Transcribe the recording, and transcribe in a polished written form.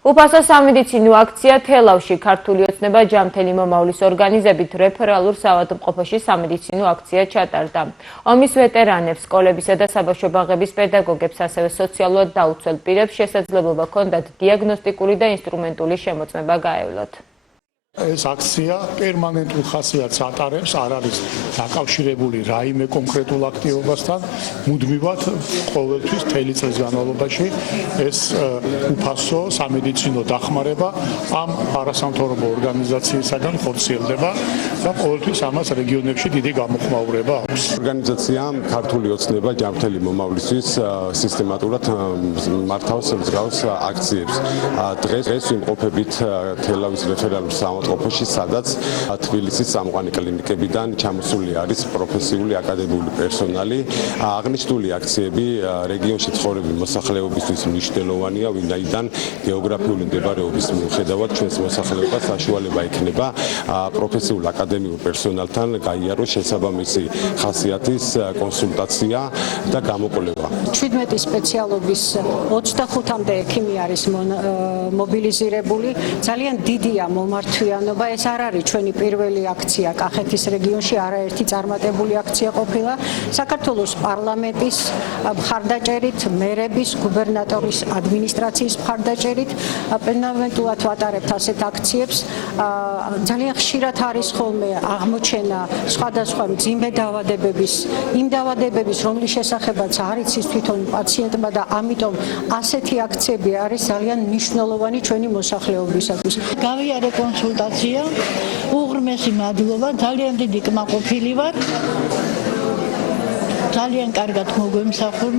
უფასო სამედიცინო აქცია თელავში ქართული ოცნება ჯამთელი მომავლის ორგანიზებით რეფერალურ საავადმყოფოში სამედიცინო აქცია ჩატარდა. ომის ვეტერანებს, სკოლებისა და საბავშვო ბაღების პედაგოგებს, ასევე სოციალურად დაუცველ პირებს შესაძლებლობა ჰქონდათ დიაგნოსტიკური და ინსტრუმენტული შემოწმება გაევლოთ. ეს აქცია პერმანენტულ ხასიათს ატარებს, არ არის დაკავშირებული რაიმე კონკრეტულ აქტივობასთან, მუდმივად ყოველთვის მთელი წლის განმავლობაში ეს უფასო სამედიცინო დახმარება ამ არასამთავრობო ორგანიზაციისაგან ხორციელდება და ყოველთვის ამას რეგიონებში დიდი გამოხმაურება აქვს. ორგანიზაციამ ქართული ოცნება ჯამთელი მომავლისთვის სისტემატურად მართავს მსგავს აქციებს. დღეს ვიმყოფებით თელავის რეფერალურ საავადმყოფოში, სადაც თბილისის სამყარო კლინიკებიდან ჩამოსული არის პროფესიული აკადემიური პერსონალი. აღნიშნული აქციები რეგიონში ცხოვრები მოსახლეობისთვის მნიშვნელოვანია, ვინაიდან გეოგრაფიული მდებარეობის მიუხედავად ჩვენს მოსახლეობას საშუალება ექნება პროფესიულ აკადემიურ პერსონალთან გაიაროს შესაბამისი ხასიათის კონსულტაცია და გამოკვლევა. 17 სპეციალობის 25-მდე ექიმი არის მობილიზირებული. ძალიან დიდია მომართვიანობა. ეს არ არის ჩვენი პირველი აქცია კახეთის რეგიონში, არაერთი წარმატებული აქცია ყოფილა. საქართველოს პარლამენტის მხარდაჭერით, მერების, გუბერნატორის ადმინისტრაციის მხარდაჭერით პერმანენტულად ვატარებთ ასეთ აქციებს. ძალიან ხშირად არის ხოლმე აღმოჩენა სხვადასხვა მძიმე დაავადებების, იმ დაავადებების, რომლის შესახებაც არ იცის თვითონ პაციენტმა და ამიტომ ასეთი აქციები არის ძალიან მნიშვნელოვანი ჩვენი მოსახლეობისათვის. გავიარე კონსულტაცია, უღრმესი მადლობა, ძალიან დიდი კმაყოფილი ვარ. ძალიან კარგად მოგვემსახურა.